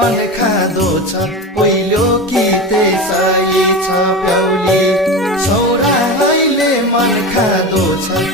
मन खाँदो छ पहिलो कि त्यसै छ प्याउली छौरा अहिले मन खाँदो छ